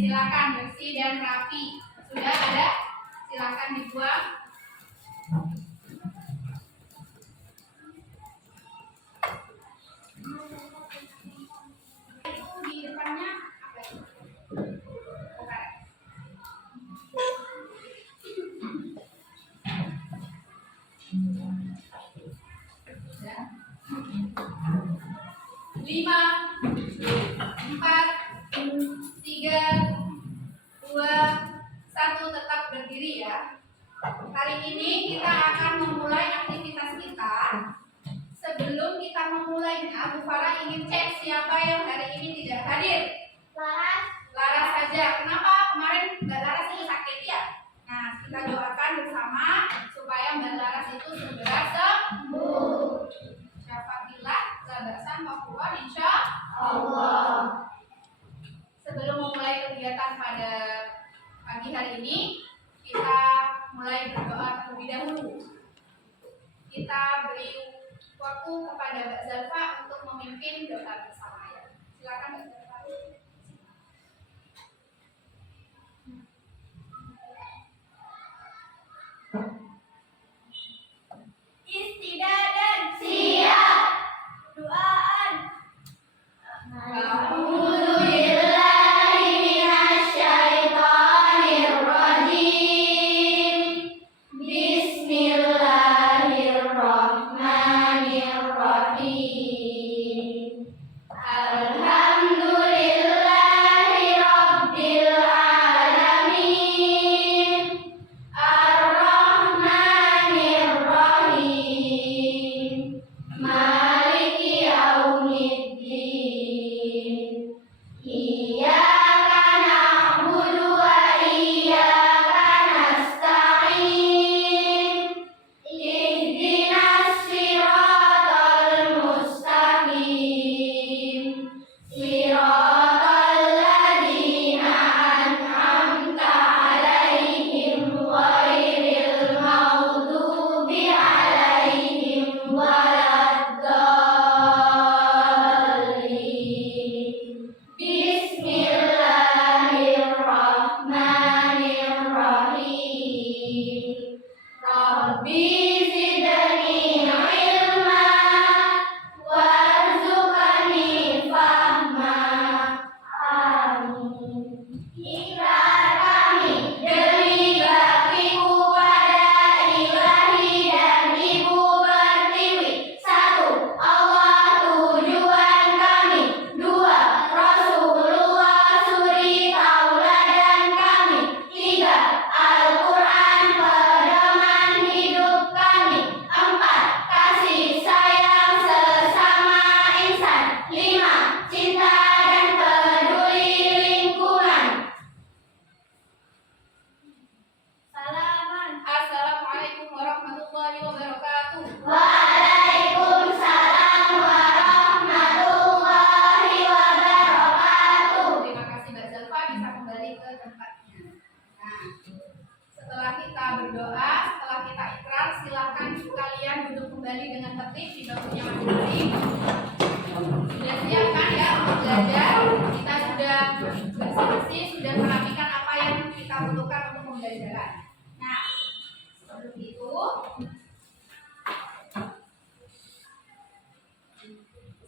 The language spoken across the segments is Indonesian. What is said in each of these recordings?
silakan bersih dan rapi. Sudah ada? Silakan dibuang. Itu di depannya apa ya? Bukan. 5, 4, 3, 2, 1 tetap berdiri ya. Hari ini kita akan memulai aktivitas kita. Sebelum kita memulainya, Bu Farah ingin cek siapa yang hari ini tidak hadir. Laras saja. Kenapa kemarin Mbak Laras itu sakit ya? Nah, kita doakan bersama supaya Mbak Laras itu segera sembuh. Syafaqillah, labasan maghfuran insya Allah. Sebelum memulai kegiatan pada pagi hari ini, kita mulai berdoa terlebih dahulu. Kita beri waktu kepada Mbak Zalfa untuk memimpin doa bersama ya. Silakan Mbak Zalfa. Istidadan siap. Doaan.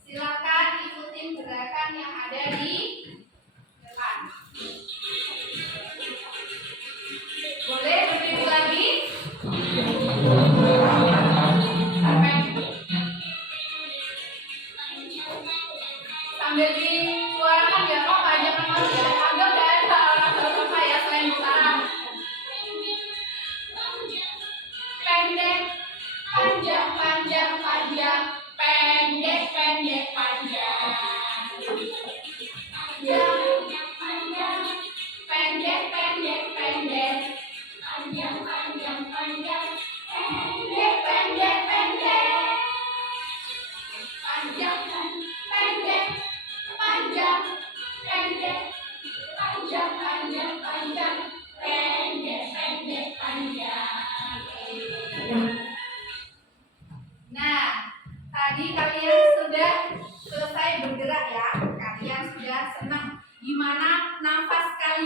Silakan ikutin gerakan yang ada di depan. Boleh berdiri lagi? Sambil disuarakan ya Pak, jangan masih anggap gak ada orang terbuka ya selain utara. Pendek, panjang, panjang, panjang. Pendek, pendek, panjang.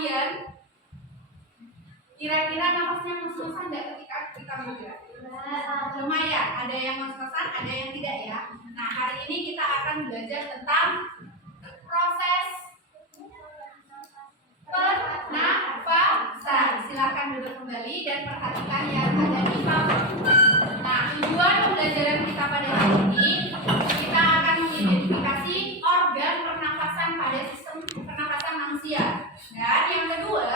kalian kira-kira nafasnya ngos-ngosan nggak ketika kita bergerak? Lumayan, ada yang ngos-ngosan, ada yang tidak ya. Nah, hari ini kita akan belajar tentang proses pernafasan. Silakan duduk kembali dan perhatikan yang ada di papan. Nah, tujuan pembelajaran kita pada hari ini, kita akan mengidentifikasi organ pernafasan pada sistem pernafasan manusia. Dan yang kedua,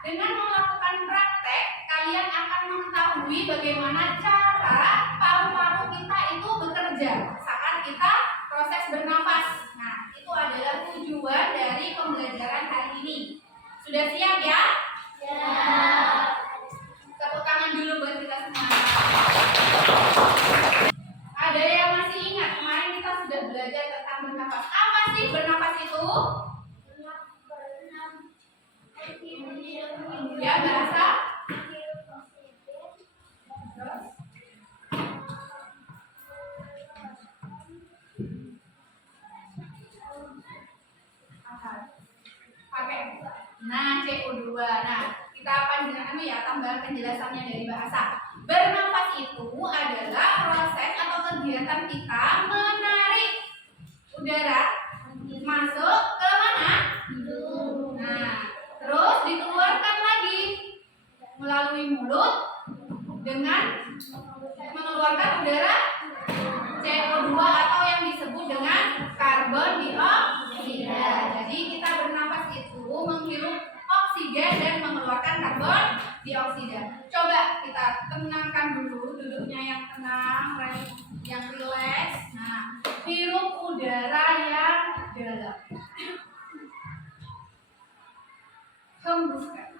dengan melakukan praktek, kalian akan mengetahui bagaimana cara paru-paru kita itu bekerja saat kita proses bernafas. Nah, itu adalah tujuan dari pembelajaran hari ini. Sudah siap ya? Siap. Tepuk tangan dulu buat kita semua. Ada yang masih ingat kemarin kita sudah belajar tentang bernafas. Apa sih bernafas itu? Ya, bahasa. Pakai. Nah, CO2. Nah, kita panjangkan ya, tambahan penjelasannya dari bahasa. Bernafas itu adalah proses atau kegiatan kita menarik udara masuk ke mana? Hidung. Nah, terus dikeluarkan lagi melalui mulut dengan mengeluarkan udara CO2 atau yang disebut dengan karbon dioksida. Jadi kita bernafas itu menghirup oksigen dan mengeluarkan karbon dioksida. Coba kita tenangkan dulu, duduknya yang tenang, yang rileks. Nah, hirup udara yang dalam. Hembuskan.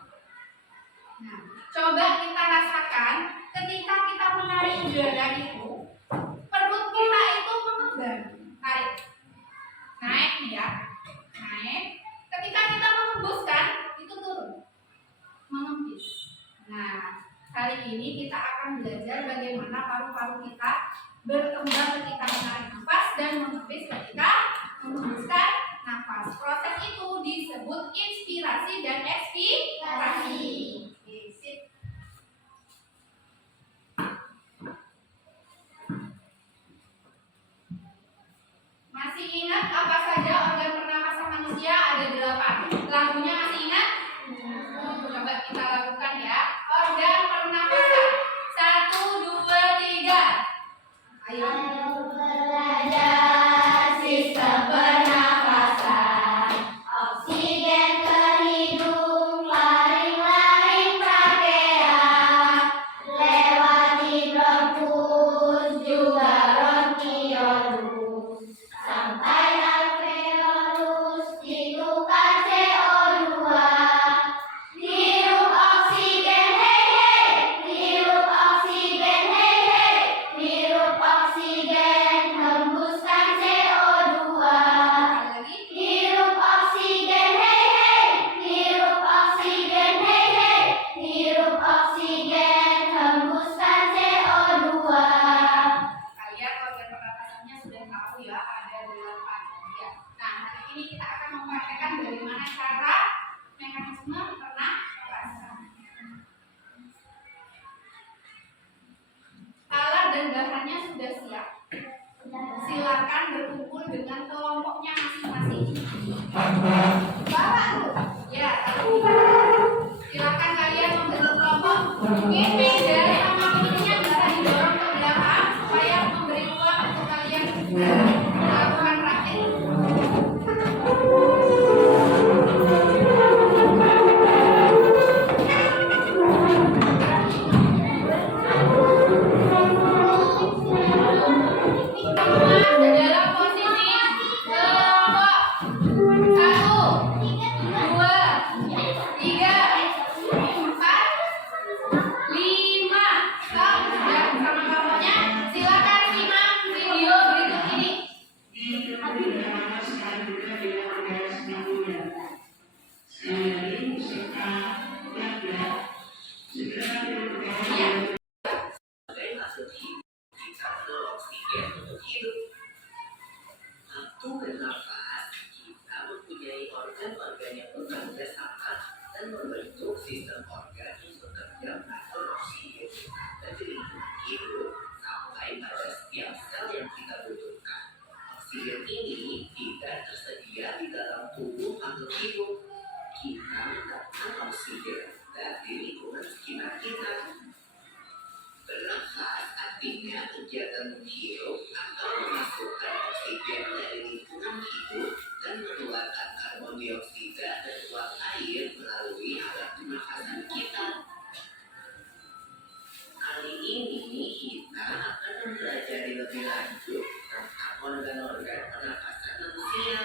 Nah, coba kita rasakan ketika kita menarik udara itu, perut kita itu mengembang. Tarik. Naik nih ya. Naik. Ketika kita menghembuskan, itu turun. Mengempis. Nah, hari ini kita akan belajar bagaimana paru-paru kita berkembang ketika menarik nafas dan mengempis ketika menghembuskan nafas. Proses itu disebut inspirasi dan ekspirasi. Masih ingat apa saja organ pernapasan manusia? Ada 8. Lagunya masih ingat? Coba kita lakukan ya. Organ pernapasan. 1, 2, 3. Ayo. Belajar sistem pernapasan. Oksigen ke hidung, laring-laring trachea, lewati bronkus juga bronkiolus, sampai alveolus, ditukar CO2. Hirup oksigen, hei hei, hirup oksigen, hei hei, hirup oksigen, hembuskan CO2. Hirup oksigen, hei hei, hirup oksigen, hei hei, hirup oksigen, hembuskan CO2. Kalian organ pernapasannya sudah tahu ya, ada 8 ya. Nah, hari ini kita akan mempraktekkan bagaimana cara mekanisme pernapasan. Alat dan bahannya sudah siap. Silakan berkumpul dengan kelompoknya masing-masing. Bawa tuh. Ya, silakan kalian membentuk kelompok. Mungkin meja sama pintunya bisa didorong ke belakang supaya memberi ruang untuk kalian melakukan praktik. Dalam posisi sistem organ yang bekerja mengatur oksigen dan lingkungan hidup sampai pada setiap sel yang kita butuhkan. Oksigen ini tidak tersedia di dalam tubuh makhluk hidup. Kita mendapatkan oksigen dari lingkungan sekitar kita. Bernafas artinya kegiatan menghirup atau memasukkan oksigen dari lingkungan hidup dan mengeluarkan karbon dioksida dan uap air melalui alat pernafasan kita. Kali ini kita akan mempelajari lebih lanjut tentang organ-organ pernafasan manusia.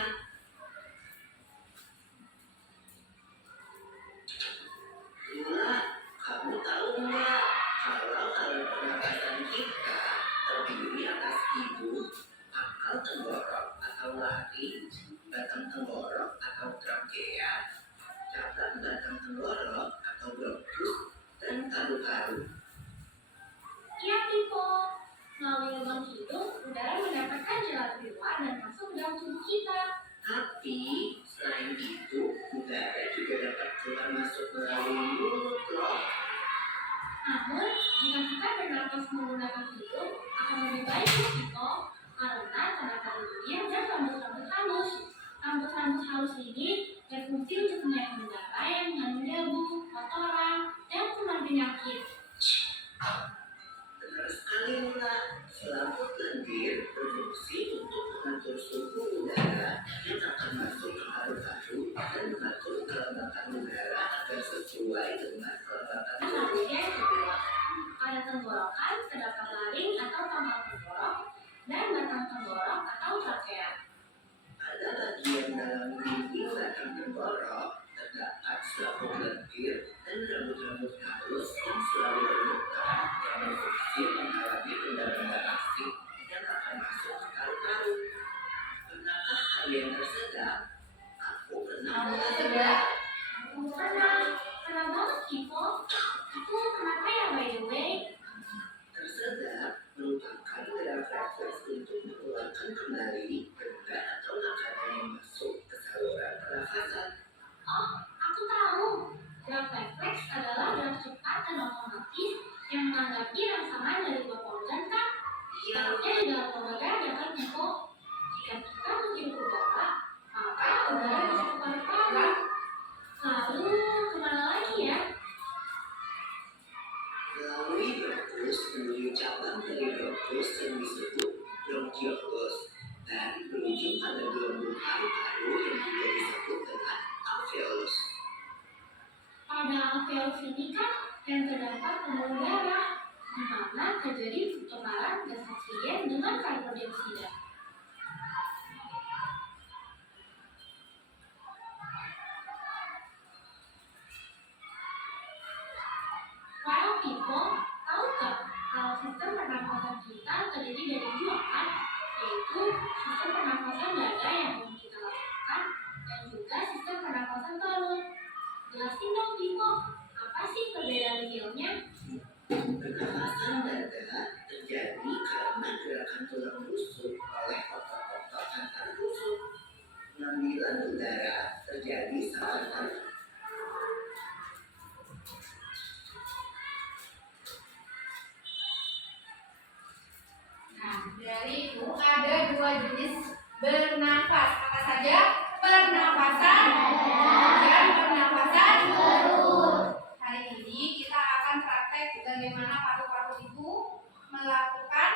Kamu tahu nggak kalau alat pernafasan kita terdiri atas hidung, pangkal tenggorok atau laring, batang tenggorok atau trakea, cabang batang tenggorok atau bronkus, dan paru-paru. Iya, Pipo. Melalui lubang hidung, udara mendapatkan jalan keluar dan masuk ke dalam tubuh kita. Tapi selain itu, udara juga dapat keluar masuk melalui mulut loh. Namun, jika kita bernapas menggunakan hidung, akan lebih baik ya, Pipo. Karena terdapat bibir dan rambut-rambut halus. Rambut-rambut halus ini berfungsi untuk menaikkan udara yang mengandung debu, kotoran, dan kuman penyakit. Benar sekali, Mula. Selaput lendir berfungsi untuk mengatur suhu udara yang akan masuk ke paru-paru dan mengatur kelembapan udara agar sesuai dengan kelembapan tubuh. Yang kedua, pada tenggorokan terdapat laring atau pangkal tenggorok dan batang tenggorok atau trakea. Pada bagian dalam dinding batang tenggorok terdapat selaput lendir dan rambut-rambut halus yang selalu bergetar yang berfungsi menghalangi benda-benda asing yang akan masuk ke paru-paru. Pernahkah kalian tersedak? Aku pernah tersedak. Pernah banget, Kiko. Itu kenapa ya, by the way? Tersedak merupakan gerak refleks untuk mengeluarkan kembali benda atau makanan yang masuk ke saluran pernafasan. Oh, aku tahu. Gerak refleks adalah gerak cepat dan otomatis yang menanggapi rangsangan dari suatu organ, kan? Harusnya di dalam olahraga dapat Kiko. Jika kita menghirup udara, maka udara masuk ke paru-paru. Lalu kemana lagi ya? Melalui bronkus menuju cabang dari bronkus yang disebut bronkiolus dan berujung pada gelembung paru-paru yang juga disebut dengan alveolus. Pada alveolus ini kan yang terdapat pembuluh darah, di mana terjadi pertukaran gas oksigen dengan karbon dioksida. Well, people, tahu nggak kalau sistem pernafasan kita terdiri dari dua kan, yaitu sistem pernafasan dada yang belum kita lakukan dan juga sistem pernafasan perut. Jelasin dong, people, apa sih perbedaan detailnya? Pernafasan dada terjadi karena gerakan tulang rusuk oleh otot-otot antar rusuk. Pengambilan udara terjadi saat Dari itu ada dua jenis bernafas. Apa saja? Pernafasan dan pernafasan perut. Hari ini kita akan praktek bagaimana paru-paru itu melakukan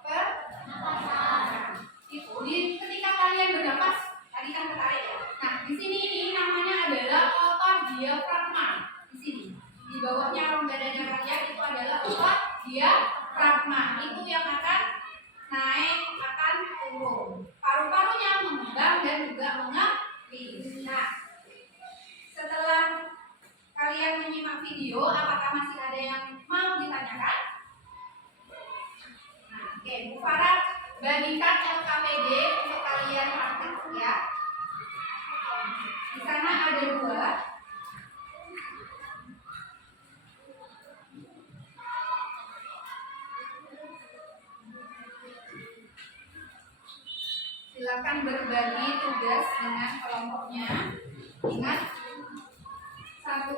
pernafasan. Itu ketika kalian bernafas, tadi kan tertarik ya. Nah, di sini ini namanya adalah otot diafragma. Di sini, di bawahnya rongga dada kalian itu adalah otot diafragma. Itu yang akan naik, akan turun. Paru-parunya mengembang dan juga mengepis. Nah, setelah kalian menyimak video, apakah masih ada yang mau ditanyakan? Nah, oke, Bu Farah bagikan LKPD untuk kalian praktek ya. Di sana ada dua. Silakan berbagi tugas dengan kelompoknya. Ingat, satu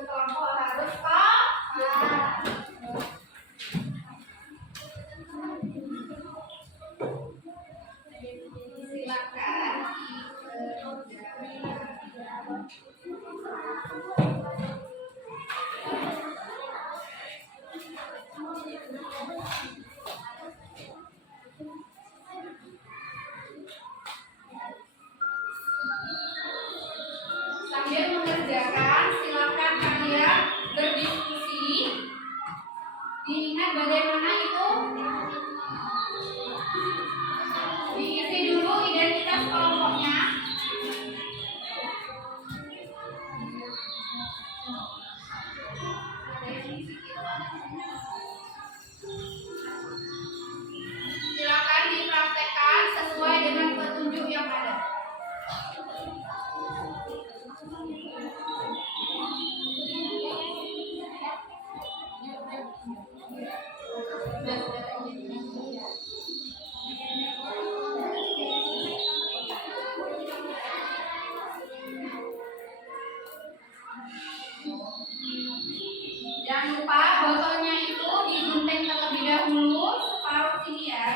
Jangan lupa botolnya itu digunting terlebih dahulu separuh sini ya.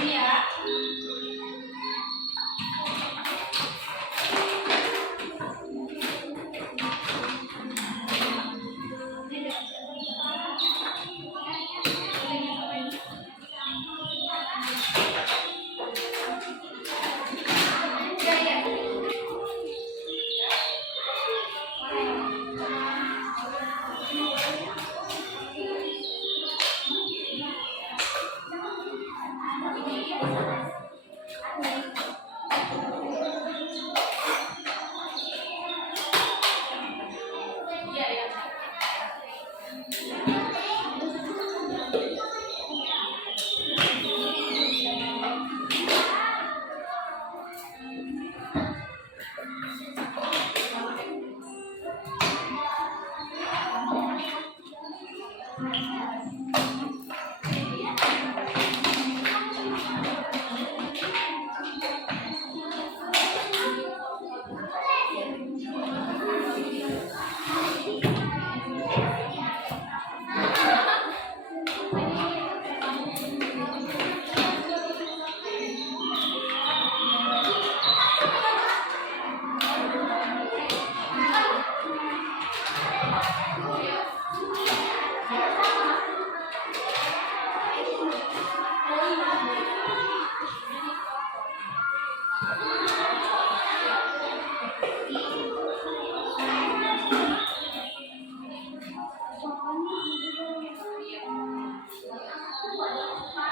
Ini ya.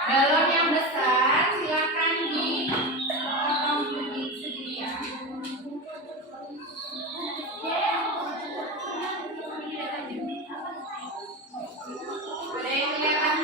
Galon yang besar silakan dipotong segini ya. Ada yang kelihatan?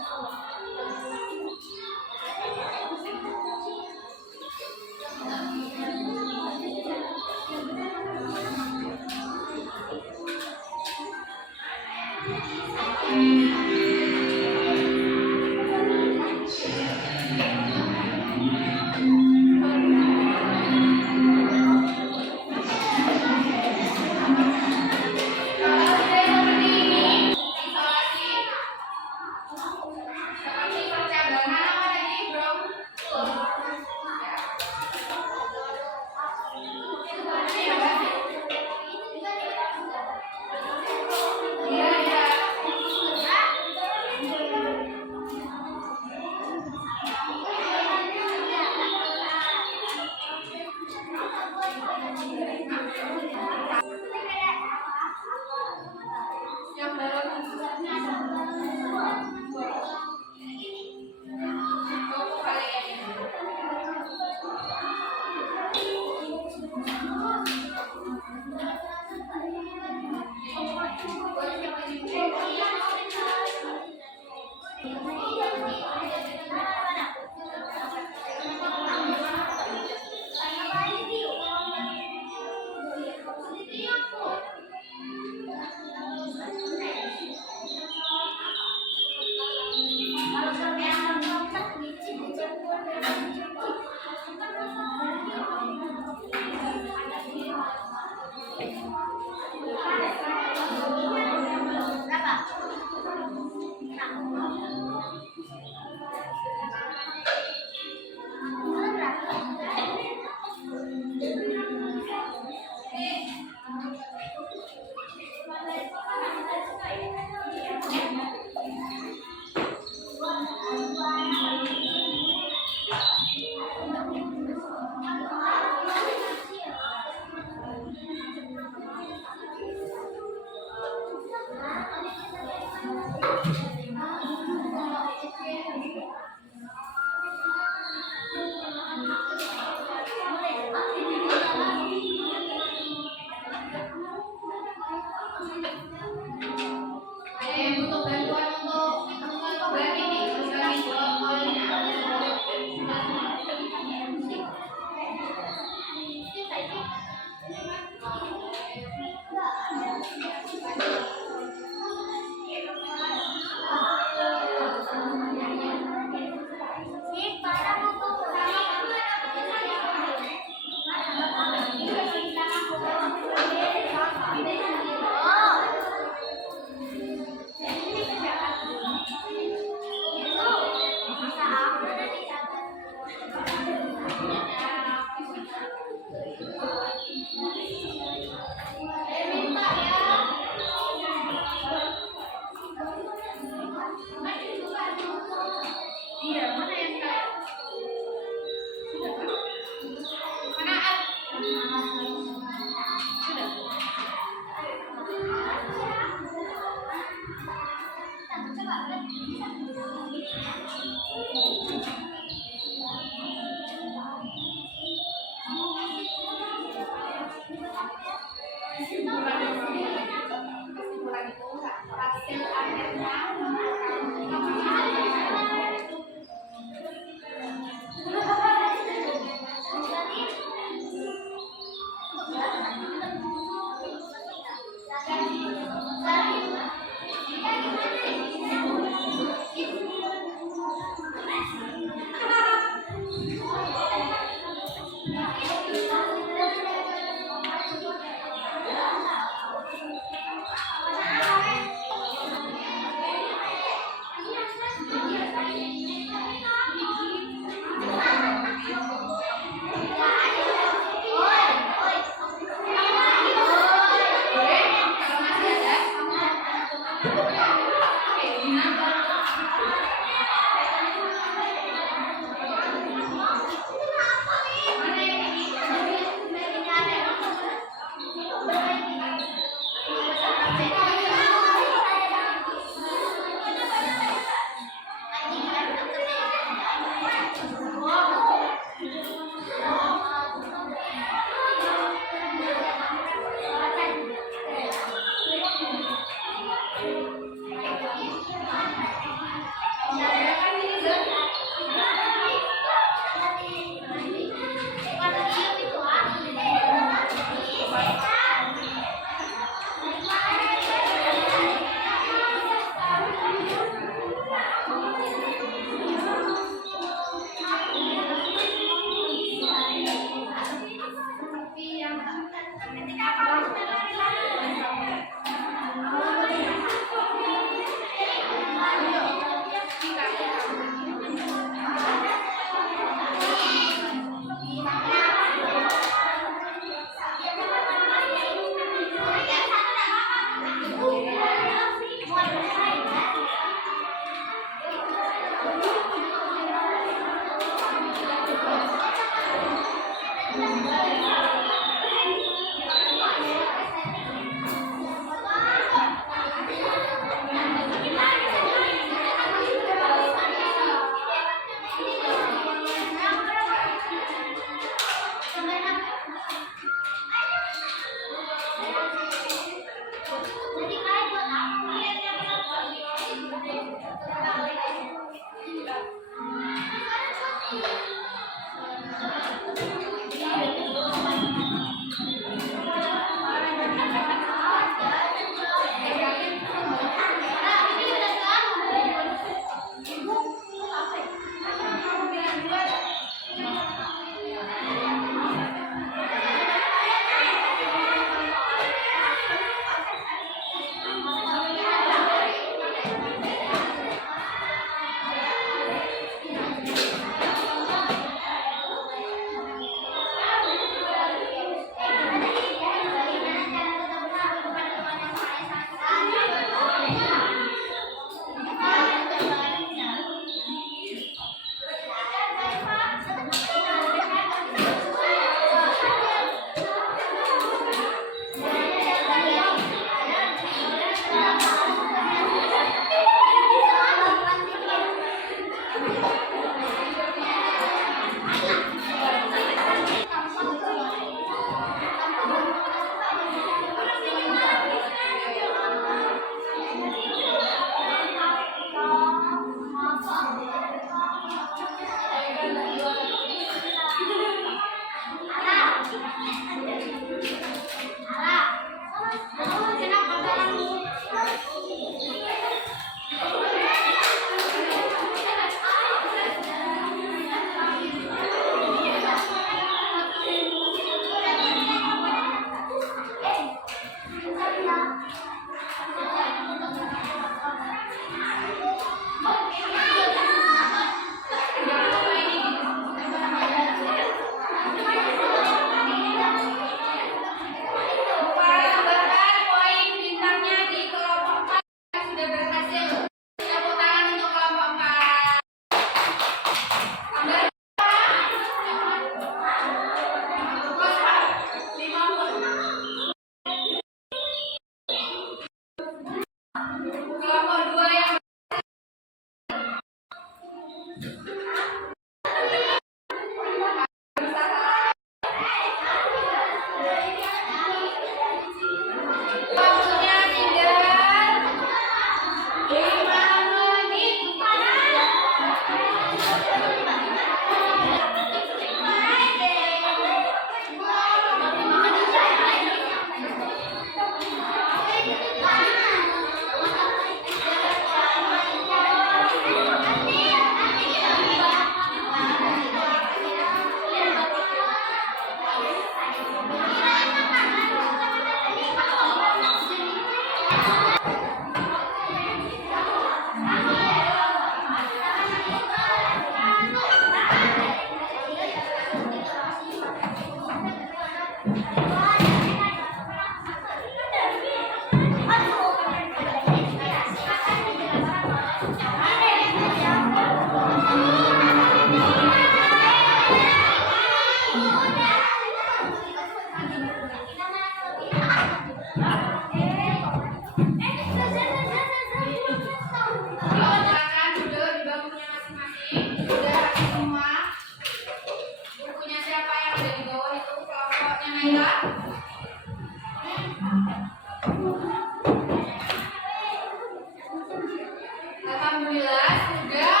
Alhamdulillah sudah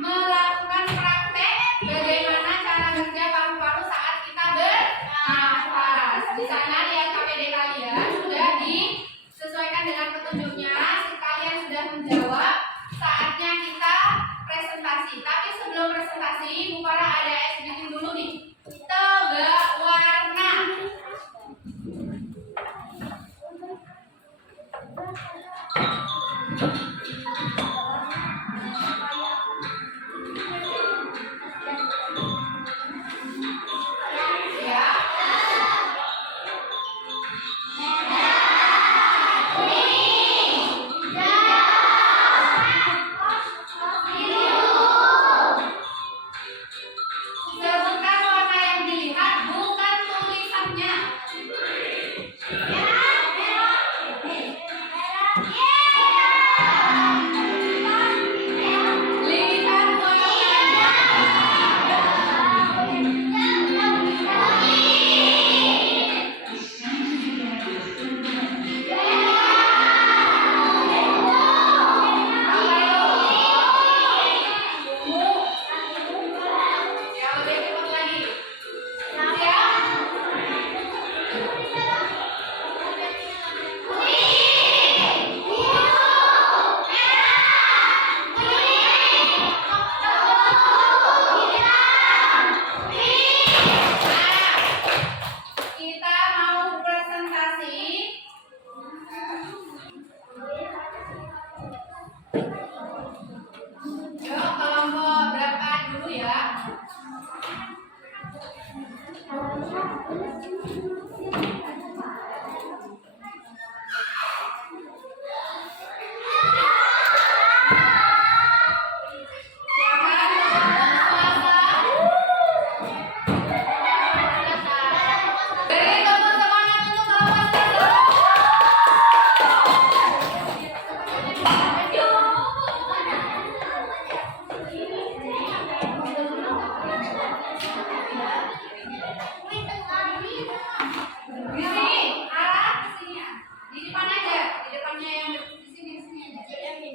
melakukan praktek bagaimana cara kerja paru-paru saat kita bernafas. Di sana di KPD kalian sudah disesuaikan dengan petunjuknya. Kalian sudah menjawab. Saatnya kita presentasi. Tapi sebelum presentasi, Bu Farah ada exhibiting dulu nih. Tebak warna. Sebutkan warna yang dilihat, bukan tulisannya. Lihat warnanya.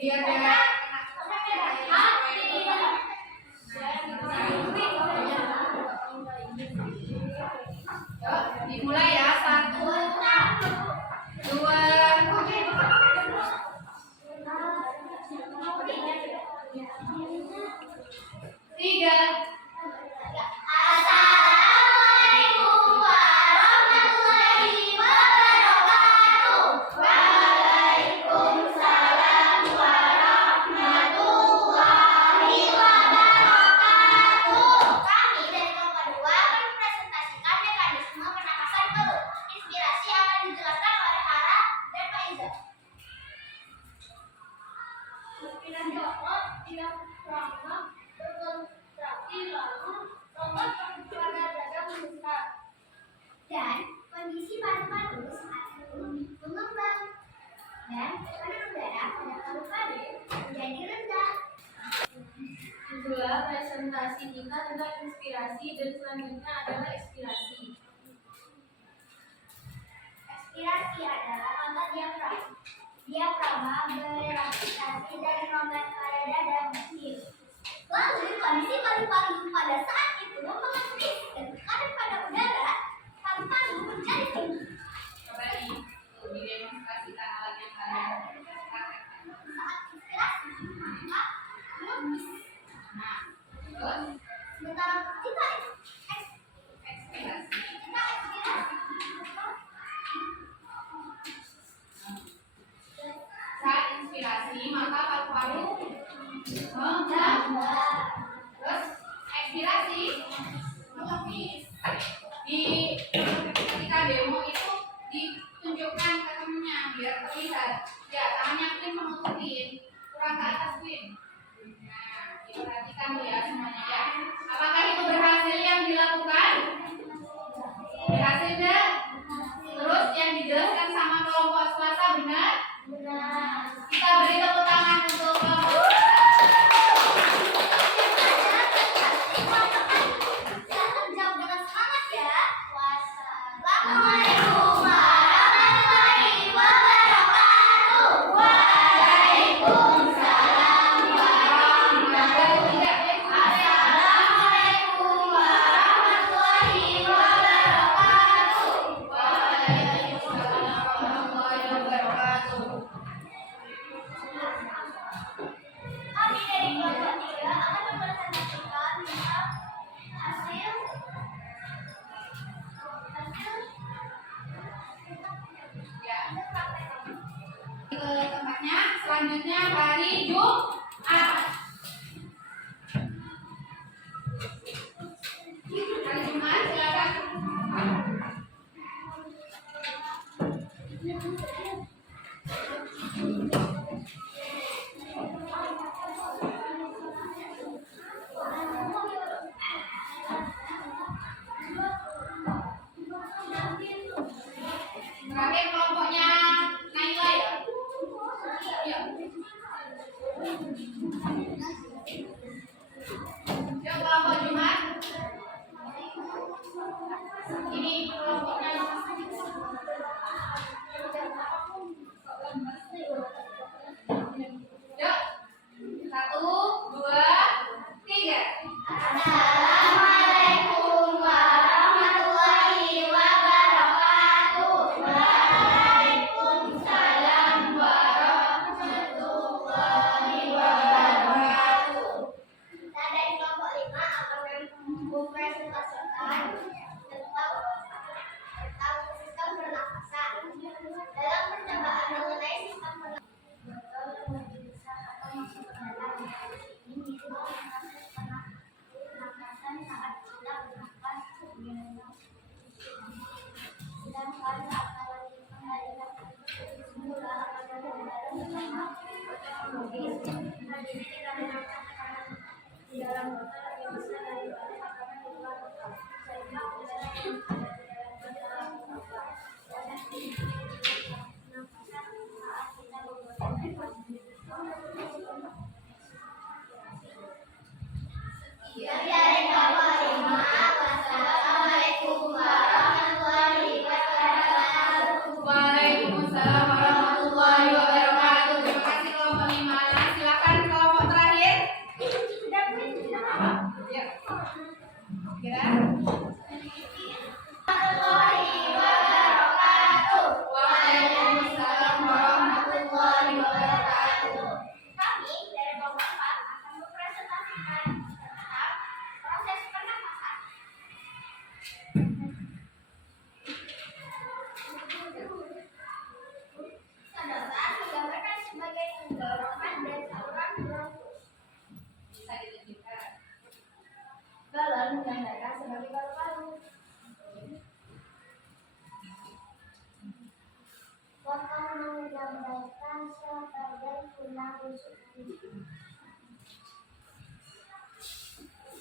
biar dia dimulai ya, 1, 2, 3. Assalamualaikum warahmatullahi wabarakatuh. Waalaikumsalam warahmatullahi wabarakatuh. Kami dari kelompok 2 akan mempresentasikan mekanisme pernapasan perut. Inspirasi akan dijelaskan oleh Hara dan Pak Iza. Inspirasi otot tidak ramah berkontraksi lalu otot pada dada membesar dan kondisi paru-paru saat mengembang dan tekanan udara pada paru-paru menjadi rendah. Itulah presentasi kita tentang inspirasi dan selanjutnya adalah ekspirasi. Ekspirasi adalah otot diafragma. Diafragma berelaksasi dan merambat pada dada kecil. Lalu kondisi paru-paru pada saat itu mengekspres dan tekanan pada udara paru-paru menjadi tinggi. Coba didemonstrasikan alat yang kalian praktekkan. Saat inspirasi maka mengebis. Nah, terus Sementara kita ekspirasi. ekspirasi Saat inspirasi maka paru-paru mengembang. Terus ekspirasi mengepis. Ketika demo itu ditunjukkan ke temennya biar terlihat. Ya, tangannya clean menutupin, kurang ke atas clean. Nah, diperhatikan tuh ya semuanya ya. Apakah itu berhasil yang dilakukan? Berhasil enggak? Terus yang dijelaskan sama kelompok swasta benar? Kita beri tepuk tangan untuk kelompok. Silahkan jawab dengan semangat ya. Wassalamualaikum warahmatullahi wabarakatuh. Waalaikumsalam warahmatullahi Assalamualaikum warahmatullahi wabarakatuh. Waalaikumsalam warahmatullahi wabarakatuh. Kami dari kelompok 3 akan mempresentasikan tentang hasil Ya. Ke tempatnya selanjutnya hari Jumat. Hari Jumat silakan. Terakhir kelompoknya Naila ya. Ya. Yuk kelompok Jumat. Ini kelompoknya. Yuk. 1, 2, 3. Assalamualaikum warahmatullahi wabarakatuh. Waalaikumsalam warahmatullahi wabarakatuh. Kita dari kelompok 5 akan mempresentasikan tentang sistem pernapasan. Dalam percobaan mengenai sistem pernapasan saat kita bernapas sedangkan saat kembalikan semula pada udara bersama jadi kita merasakan tekanan di dalam botol lebih besar daripada tekanan di luar botol sehingga udara yang ada di dalam botol proses pernapasan saat kita membuat dari kelompok 5. Wassalamualaikum warahmatullahi wabarakatuh. Waalaikumsalam warahmatullahi wabarakatuh. Terima kasih kelompok 5.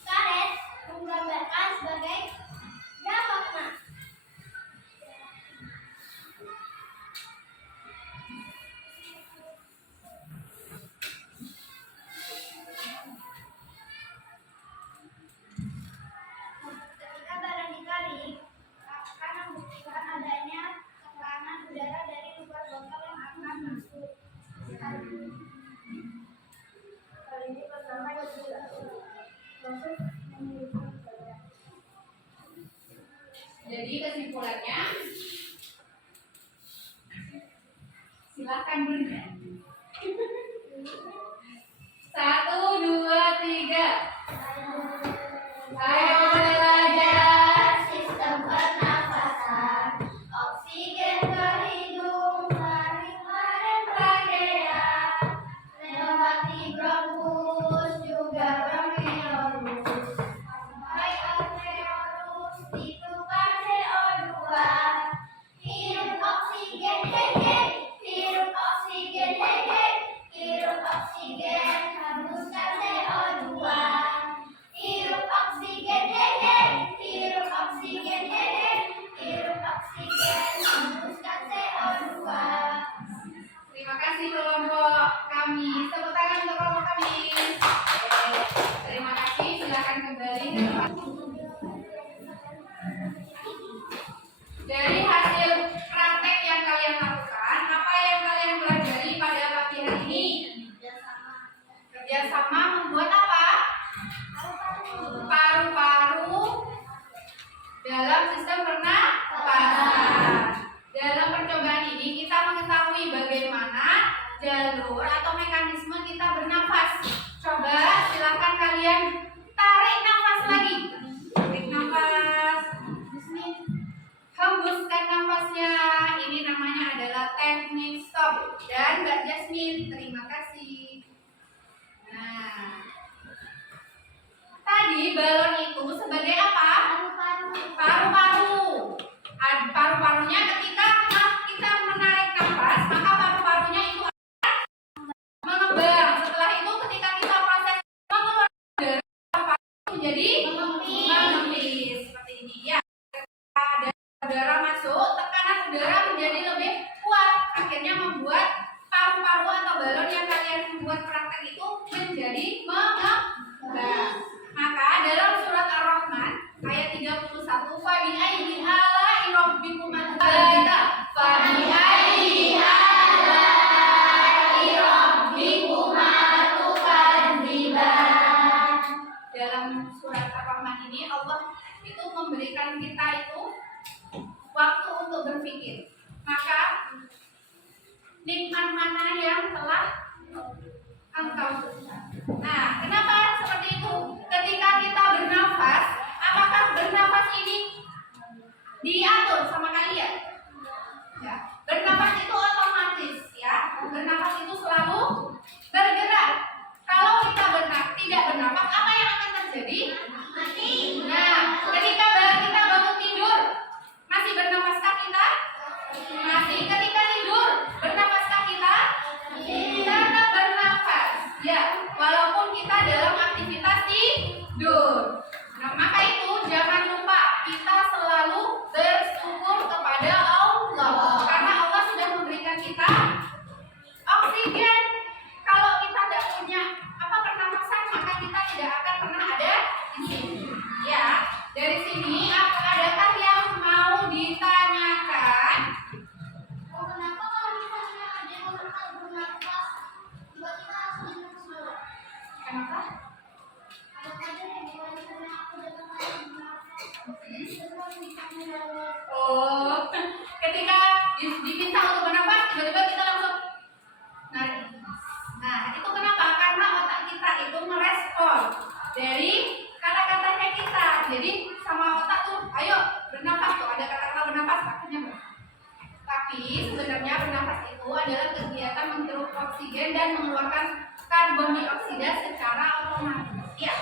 Karet menggambarkan sebagai makna. Ketika barang ditarik, akan membuktikan adanya tekanan udara dari luar botol yang akan masuk. Kali ini pertama masuk Jadi kesimpulannya, silakan Bunda. 1, 2, 3. Ayo belajar sistem pernafasan, oksigen ke hidung, tarik pakaian, lewati bronkus juga bronkiolus, sampai alveolus ditumpah CO2. Hirup oksigen, hehe, hirup oksigen, hehe, hirup oksigen, hembuskan CO2. Hirup oksigen, hehe, hirup oksigen, hehe, hirup oksigen, hembuskan CO2. Terima kasih kelompok kami. Tepuk tangan untuk kelompok kami. Terima kasih. Silakan kembali ke tempat. Dari hasil praktek yang kalian lakukan, apa yang kalian pelajari pada pagi hari ini? Kerjasama membuat apa? Paru-paru dalam sistem pernafasan. Dalam percobaan ini kita mengetahui bagaimana jalur atau mekanisme kita bernafas. Coba silakan kalian tarik nafas lagi. Tarik nafas. Hembuskan nafasnya. Ini namanya adalah teknik stop. Dan Mbak Jasmine, terima kasih. Nah, tadi balon itu sebagai apa? Paru-paru. Paru-parunya ketika kita menarik nafas, maka paru-parunya itu akan mengembang. Setelah itu ketika kita proses mengeluarkan udara, paru-paru menjadi menempis seperti ini ya. Ada udara masuk, tekanan udara menjadi lebih kuat, akhirnya membuat paru-paru atau balon yang kalian membuat praktek itu menjadi mengembang. Maka dalam surat Ar-Rahman ayat 31, fa bi ayyi ala'i rabbikuma tukadziban, fa bi ayyi ala'i rabbikuma tukadziban. Dalam surat Ar-Rahman ini Allah itu memberikan kita itu waktu untuk berpikir. Maka nikmat mana yang telah engkau. Nah, kenapa seperti itu? Ketika kita bernafas, apakah bernafas ini diatur sama kalian? Ya, bernafas itu otomatis ya. Bernafas itu selalu bergerak. Kalau kita tidak bernafas, apa yang akan terjadi? Mati. Nah, ketika kita bangun tidur, masih bernafaskah kita? Masih. Ketika tidur, bernafaskah kita? Tetap bernafas. Ya, walaupun kita dalam aktivitas tidur. Nah, maka itu jangan lupa kita selalu bersyukur kepada Allah. Karena Allah sudah memberikan kita oksigen. Kalau kita tidak punya pernafasan, maka kita tidak akan pernah ada di sini. Ya, dari sini adakah yang mau ditanyakan? Kenapa kalau misalnya ada yang bernafas, tiba-tiba harus bernafas? Kenapa? Oh, ketika diminta untuk bernafas, tiba-tiba kita langsung narik. Nah, itu kenapa? Karena otak kita itu merespon dari kata-katanya kita. Jadi sama otak tuh, ayo bernafas tuh, ada kata-kata bernafas, akhirnya tapi sebenarnya bernafas itu adalah kegiatan menghirup oksigen dan mengeluarkan karbon dioksida secara otomatis. Ya.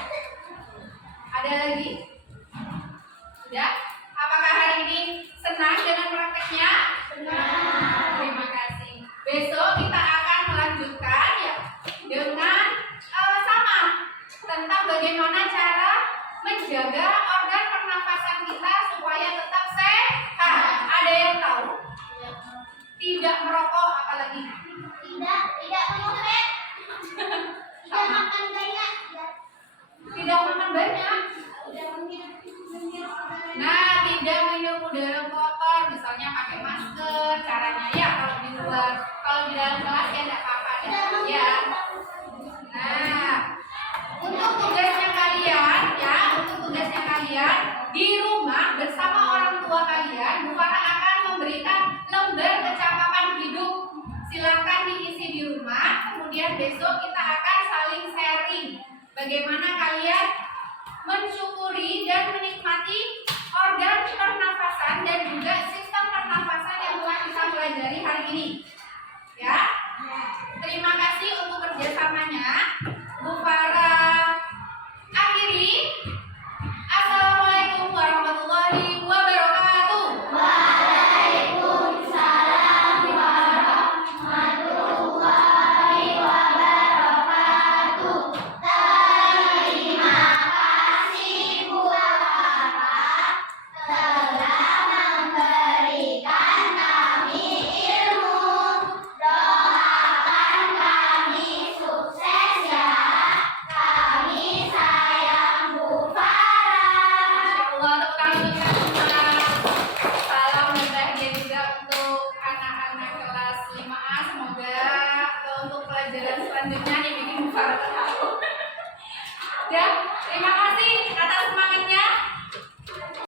Ada lagi? Sudah? Apakah hari ini senang dengan prakteknya? Senang. Terima kasih. Besok kita akan melanjutkan ya dalam kelas ya enggak apa-apa ya. Nah, untuk tugasnya kalian ya, di rumah bersama orang tua kalian, Bu Farah akan memberikan lembar kecakapan hidup. Silakan diisi di rumah. Kemudian besok kita akan saling sharing bagaimana kalian mensyukuri dan menikmati organ pernafasan dan juga sistem pernafasan yang telah kita pelajari hari ini. Ya. Terima kasih untuk kerjasamanya. Bu Farah akhiri. Assalamualaikum warahmatullahi wabarakatuh. Waalaikumsalam warahmatullahi wabarakatuh. Terima kasih Bu Farah telah memberikan kami ilmu. Doakan kami sukses ya. Kami sayang Bu Farah. Insyaallah tepuk tangan untuk Kak Sumar. Salam dan bahagia juga untuk anak-anak kelas 5A. Semoga untuk pelajaran selanjutnya dibikin Bu Farah terharu.